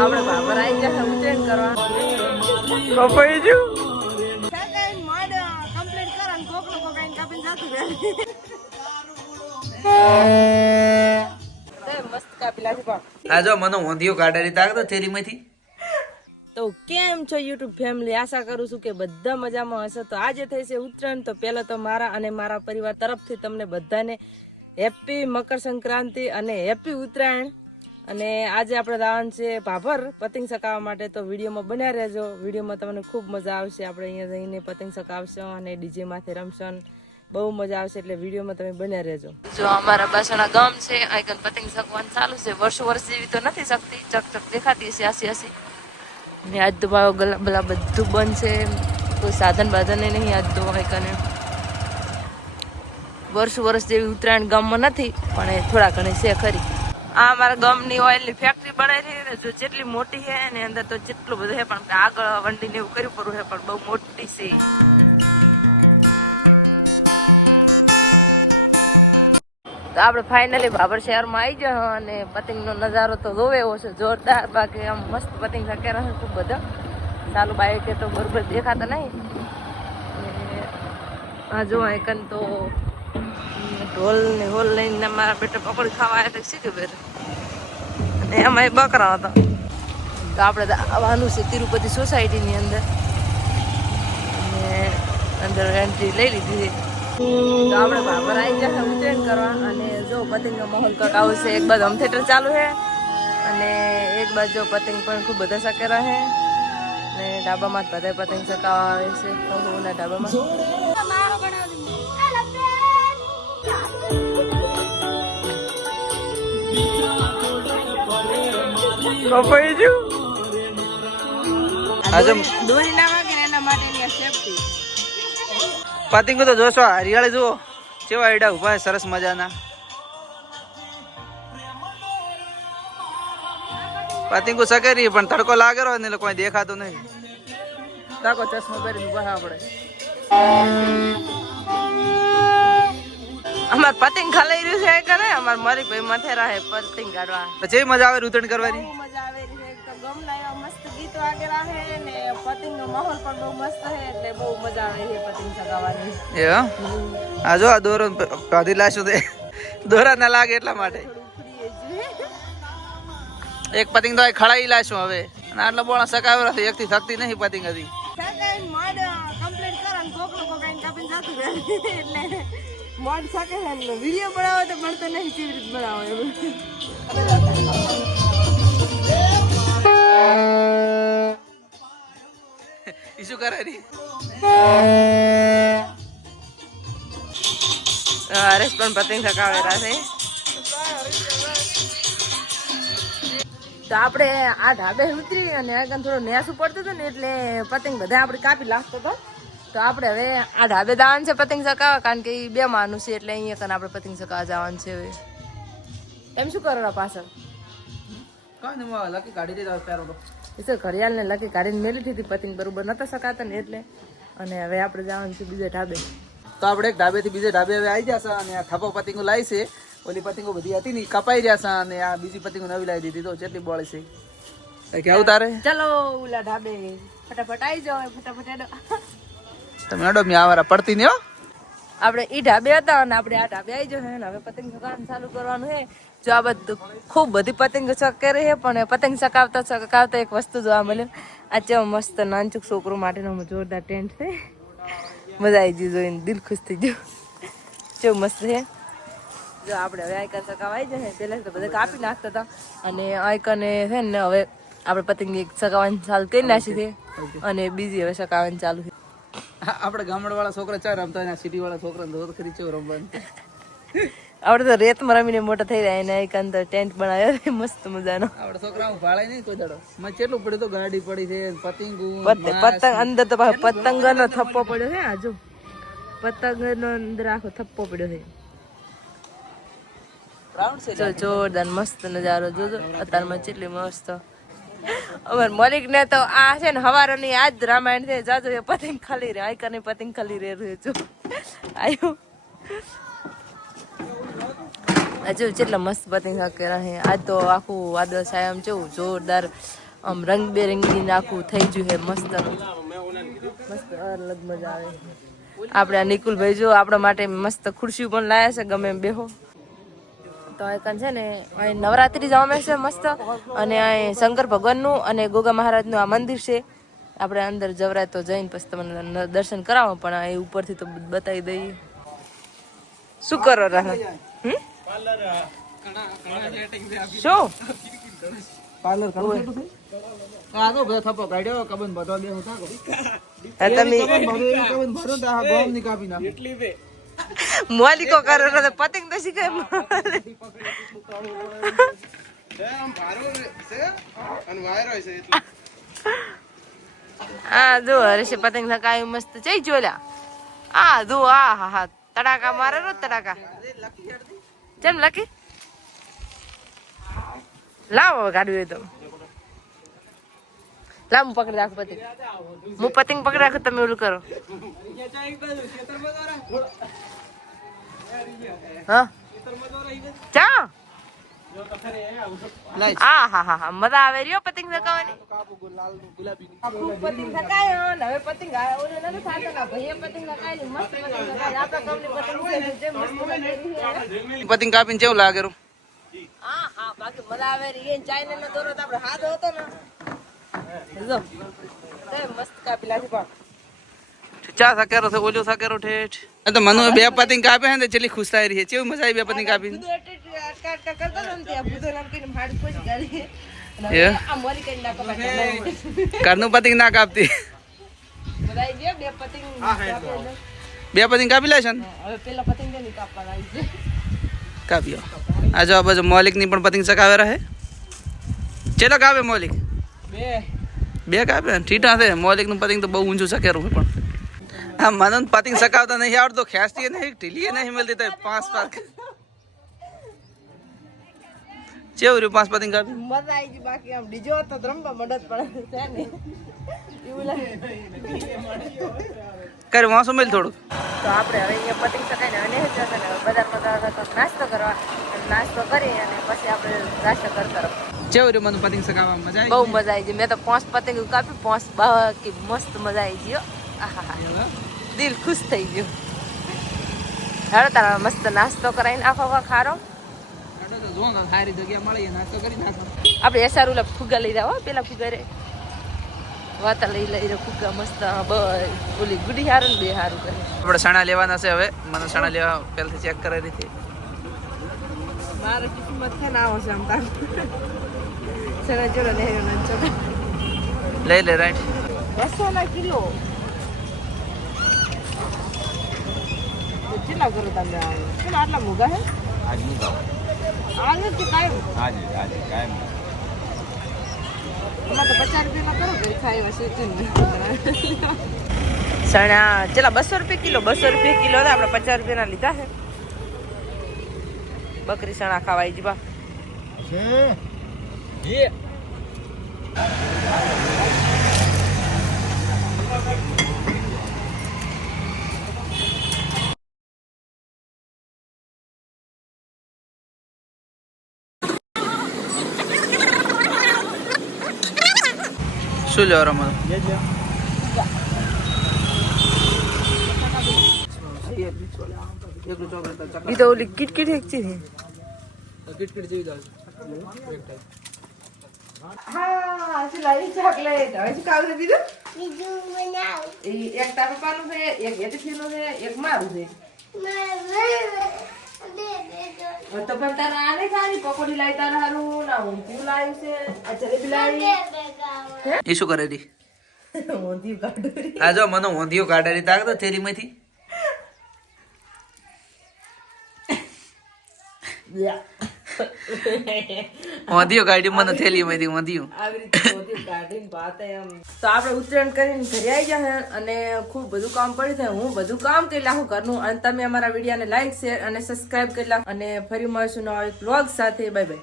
આપણે બાબર આવી જશે ઉતરેણ કરવા. કપાઈ ગયું? કમ્પ્લીટ કરો ને કોક લોકો કાપીને જતું મસ્ત કાપી પણ. આ જો મને ઊંધિયું કાઢેલી તાક તો થેરીમાંથી તો કેમ છો યુટ્યુબ ફેમિલી આશા કરું છું કે બધા મજામાં હશે. તો આજે થઈ છે ઉત્તરાયણ. તો પહેલાં તો મારા અને મારા પરિવાર તરફથી તમને બધાને હેપી મકર સંક્રાંતિ અને હેપી ઉત્તરાયણ. અને આજે આપણે જવાનું છે ભાભર. પતંગ ચકાવવા માટે તો વિડીયોમાં બન્યા રહેજો. વિડીયોમાં તમને ખૂબ મજા આવશે. આપણે અહીંયા જઈને પતંગ ચકાવશો અને ડીજે માથે રમશો. બહુ મજા આવશે એટલે વિડીયોમાં તમે બન્યા રહેજો. જો અમારા બાસણા ગામ છે આઈકન પતંગ સકવાનું ચાલુ છે. વર્ષો વર્ષ જેવી તો નથી શકતી. ચક ચક દેખાતી છે આસી આસી ને આજ તો ભાવ ગલા બલા બધું બંધ છે. કોઈ સાધન બાધન નહીં આજ તો આઈકને વર્ષ વર્ષ જેવી ઉત્તરાયણ ગામમાં નથી, પણ એ થોડા ઘણી છે ખરી. આ અમારા ઓઇલ ઓઇલની ફેક્ટરી બનાવી છે ને જો જેટલી મોટી છે એની અંદર તો જેટલું બધું છે, પણ આગળ વંડીને એવું કર્યું પડવું છે, પણ બહુ મોટી છે. તો આપણે ફાઇનલી ભાભર શહેરમાં આવી ગયા અને પતંગનો નજારો તો જોવે એવો છે, જોરદાર, બાકી આમ મસ્ત પતંગ ધકેરા છે, ખૂબ બધા. ચાલુ બાઈકે તો બરોબર દેખાતા નહીં. આ જો એકન તો ઢોલ ને હોલ લઈને મારા બેટા પકોડી ખાવા આવ્યા શીખ્યું બેર અને એમાં એ બકરા હતા. તો આપણે આવવાનું છે તિરુપતિ સોસાયટીની અંદર. અને અંદર એન્ટ્રી લઈ લીધી તો આપણે બાબર અને જો પતંગનો માહોલ કંઈક આવશે એક બાજુ હોમ ચાલુ છે અને એક બાજુ પતંગ પણ ખૂબ બધા સકેરા છે. અને ડાબામાં જ બધા પતંગ ચકાવવા આવે છે. ના ડાબામાં કપાઈ ગયું? આજે દોરી ના વાગે એના માટેની સેફટી પાતિંગો તો જોશો હરિયાળી જુઓ કેવા આઈડા ઊભા સરસ મજાના. પતંગો સકેરી પણ તડકો લાગેલો ને એટલે કોઈ દેખાતો નહીં. તાકો ચશ્મો પહેરીને ઊભા આપણે અમાર પતંગ ખલાઈ રહ્યું છે કરે અમાર મારી ભાઈ માથે રહે પતંગ કાઢવા પછી મજા આવે ઉતરણ કરવાની? મજા આવે છે. એક તો ગમના એવા મસ્ત ગીતો આગળ છે ને પતંગનો માહોલ પણ બહુ મસ્ત છે એટલે બહુ મજા આવે છે પતંગ ચગાવવાની એ હો? આ જો આ દોરો કાઢી લાશું તે. દોરા ના લાગે એટલા માટે. એક પતંગ તો ખડાઈ લાશું હવે. અને આટલા બોણા સકાવ્યો નથી એકથી થકતી નહીં પતંગ હતી મોડ સાકે છે ને વીડિયો બનાવો તો મળતો નહીં કેવી રીતે બનાવો એવું ઈશુ કરે રી? હરેશ પણ પતંગ ચકાવેલા છે. તો આપણે આ ઢાબે ઉતરી અને આગળ થોડું નેસું પડતું હતું ને એટલે પતંગ બધા આપણે કાપી લાગતો હતો. તો આપણે હવે આ ઢાબે દાવાનું છે પતંગ ચકાવવા કારણ કે એ બે માનું છે એટલે અહીંયા કને આપણે પતંગ ચકાવવા જવાનું છે હવે. એમ શું કરો પાછળ? લકી કાઢી દીધા પહેરો તો એ તો ઘડિયાળને લકી કાઢીને મેલી દીધી પતંગ બરોબર નતા શકાતા ને એટલે. અને હવે આપણે જવાનું છે બીજે ઢાબે તો આપણે એક ઢાબેથી બીજે ઢાબે હવે આવી જશે અને આ થપો પતંગો લાવી છે. ઓલી પતંગો બધી હતી ને કપાઈ રહ્યા છે અને આ બીજી પતંગો નવી લાવી દીધી તો જેટલી બોળી છે. કેવું તારે? ચલો ઓલા ઢાબે ફટાફટ આવી જાઓ ફટાફટ તમે અડો મેં આવારા પડતી ને આપણે ઈ ઢાબે હતા અને આપણે આ ઢાબે આવી જશે ને હવે પતંગ ચગાવવાનું ચાલુ કરવાનું છે. જો આ બધું ખૂબ બધી પતંગ ચકેરી છે, પણ પતંગ ચકાવતા ચકાવતા એક વસ્તુ જોવા મળ્યું. આ ચેવો મસ્ત નાનચુક છોકરો માટેનો જોરદાર ટેન્ટ છે. મજા આવી ગઈ જોઈને, દિલ ખુશ થઈ ગયું. કેવું મસ્ત છે. જો આપણે હવે આઈકન ચકાવાઈ જશે પહેલાં તો બધા કાપી નાખતા હતા અને આઈકને છે ને હવે આપણે પતંગ એક ચકાવવાની ચાલુ કરી નાખી છે. અને બીજી હવે ચકાવવાની ચાલુ છે. આપણે ગામડ વાળા છોકરા ચા રમતા હોય સિટી વાળા છોકરા ધોધ ખરી છે રમવાનું. આપણે તો રેતમાં રમીને મોટા થઈ રહ્યા એના એક અંદર ટેન્ટ બનાવ્યો મસ્ત મજાનો. આપણે છોકરા હું ભાળાય નહીં કોઈ દાડો. મેં કેટલું પડ્યું તો ગાડી પડી છે પતંગ પતંગ અંદર તો પતંગ પતંગનો થપ્પો પડ્યો છે આજુ પતંગનો અંદર આખો થપ્પો પડ્યો છે. રાઉન્ડ છે જોરદાર મસ્ત નજારો જોજો અત્યારમાં કેટલી મસ્ત અમાર મલિક ને તો આ છે ને હવારોની આજ રામાયણ છે, જાજો એ પતંગ ખાલી રે આઈકરની પતંગ ખાલી રે રહ્યો છું આયો. હજુ કેટલા મસ્ત પતંગ કર્યા છે આજ તો આખું વાદળ સાયમ કેવું જોરદાર, આમ રંગબેરંગી નાખું થઈ ગયું હે મસ્ત. મસ્ત અલગ મજા આવે. આપણે આ નિકુલભાઈ જો આપણા માટે મસ્ત ખુરશી પણ લાયા છે, ગમે બેહો. તો અહીં છે ને અહીં નવરાત્રી જવા છે મસ્ત. અને અહીં શંકર ભગવાનનું અને ગોગા મહારાજનું આ મંદિર છે. આપણે અંદર જવરાય તો જઈને પછી તમને દર્શન કરાવો પણ અહીં ઉપરથી તો બતાવી દઈએ. શું કરો રાહુલ હમ? શું? પાર્લર તમે મોલિકો કરો તો પતંગ તો શીખે આ જો હરેશે પતંગ થકાયું મસ્ત. જઈ જોલ્યા આ જો આ હા હા. તડાકા મારે રો તડાકા. જેમ લકી લાવો કાઢવી તો. લાવ હું પકડી રાખું પતંગ હું પતંગ પકડી રાખું તમે ઓલું કરો. હા? ચા? હા હા હા મજા આવે રહ્યો પતંગ ચગાવવાની પતંગ ચગાયો હવે પતંગ આ નથી થાતા ભાઈએ પતંગ ચગાવી મસ્ત પતંગ ચગાવી આપણા કંપની પતંગ છે મસ્ત પતંગ કાપીને કેવું લાગે રૂ? હા હા બાકી મજા આવે રહી ચાઇના નો દોરો તો આપણે હાથ હતો ને. જો મસ્ત કાપી પણ ચા સાકેરો છે ઓલો સકેરો ઠેઠ. એ તો મનુ બે પતંગ કાપે હે ને ચેલી ખુશ થઈ રહી છે. કેવી મજા આવી બે પાછા ઘરનું પતિંગ ના કાપતી? બે પતિંગ કાપી લેશે ને? હવે પેલા પતંગ દે ને કાપવાના આવી છે કાપ્યો. આ જો બાજુ મૌલિકની પણ પતિંગ ચકાવે રહે. ચેલો કાપે મોલિક? બે. બે આપે ને? ઠીઠા છે. મૌલિકનું પતિંગ તો બહુ ઊંચું સકેરું છે પણ. હા મને પતિંગ સકાવતા નહીં. આવડતો ખેંચતી નહીં ઢીલી નહીં મળતી તો પાંચ પાંચ ચેવું રહ્યું પાંચ પતિંગ કાઢ મજા આવી ગઈ બાકી આમ ડીજો તો રમવા મદદ પડે છે ને. એવું લાગે. કરે વાંસો મેલ થોડુંક. તો આપણે હવે અહીંયા પતંગ ચકાઈને અને જશે ને બજારમાં જવા તો નાસ્તો કરવા. નાસ્તો કરી અને પછી આપણે નાસ્તો કર તરફ. ચેવું રહ્યું મને પતંગ સકાવવા મજા બહુ આવી મજા આવી ગઈ. મેં તો પાંચ પતંગ કાપી પાંચ બાકી મસ્ત મજા આવી ગયો આહા. દિલ ખુશ થઈ ગયું. હેડો તારા મસ્ત નાસ્તો કરાવીને આખો ખારો. જો સારી જગ્યા મળી નાસ્તો કરી નાખો. આપણે એસાર ઓલા ફુગ્ગા લઈ જાવ પેલા ફુગા રે વાતા લઈ લઈ રે ફુગ્ગા મસ્ત બોલી ઓલી ગુડી હારું બે હારું કરે. આપણે સણા લેવાના છે હવે. મને સણા લેવા પહેલાથી ચેક કરાવી હતી મારે કિસ્મત છે ને આવો છે આમ તાર. જોડે ને હેરો ના ચોકા લઈ લે રાઈટ. બસો ના કિલો. કેટલા કરો તમે? કેટલા આટલા મોગા હે? આજે કે કાયમ? રૂપિયા કરો કે ખાય એવા સોચીને ચણા ચલા બસો રૂપિયા કિલો બસો રૂપિયા કિલો આપણે પચાસ રૂપિયાના લીધા છે. બકરી ચણા ખાવાય જી. જીવા શું લેવા રમો એ તો ઓલી કિટકિટ એક છે હા ચલા ઈ ચોકલેટ હવે શું કાવરે બીજું ઈ એક તારા પપ્પાનું છે એક હેતીનું છે એક મારું છે તો પણ તારા આને ખાલી પકોડી લાવી તારા હારું ના ઊંધિયું લાવ્યું છે આ જલેબી લાવી એ શું કરે રી ઊંધિયું કાઢું આ જો મને ઊંધિયું કાઢેલી તાક તો થેરીમાંથી ઊંધિયું ગાડી મને થેલીમાંથી ઊંધિયું આવી રીતે કાઢીને ભાતે એમ. તો આપણે ઉત્તરાયણ કરીને ઘરે આવી ગયા અને ખૂબ બધું કામ પડ્યું થાય હું બધું કામ કરી લાખું ઘરનું. અને તમે અમારા વિડીયોને લાઈક શેર અને સબસ્ક્રાઇબ કરી અને ફરી મળશું નવા બ્લોગ સાથે. Bye bye